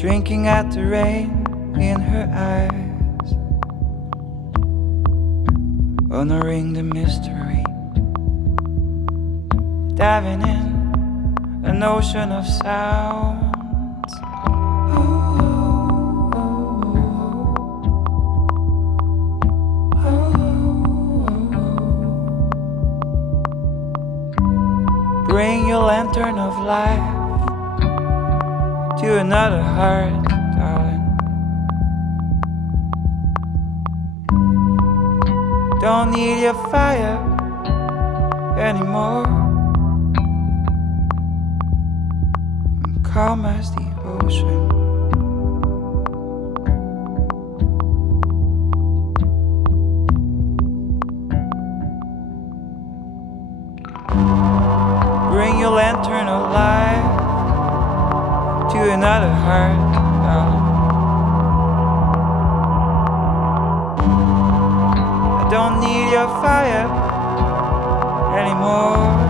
drinking at the rain in her eyes, honoring the mystery, diving in an ocean of sounds. Bring your lantern of life to another heart, darling. Don't need your fire anymore. I'm calm as the ocean. Bring your lantern of light to another heart, darling. I don't need your fire anymore.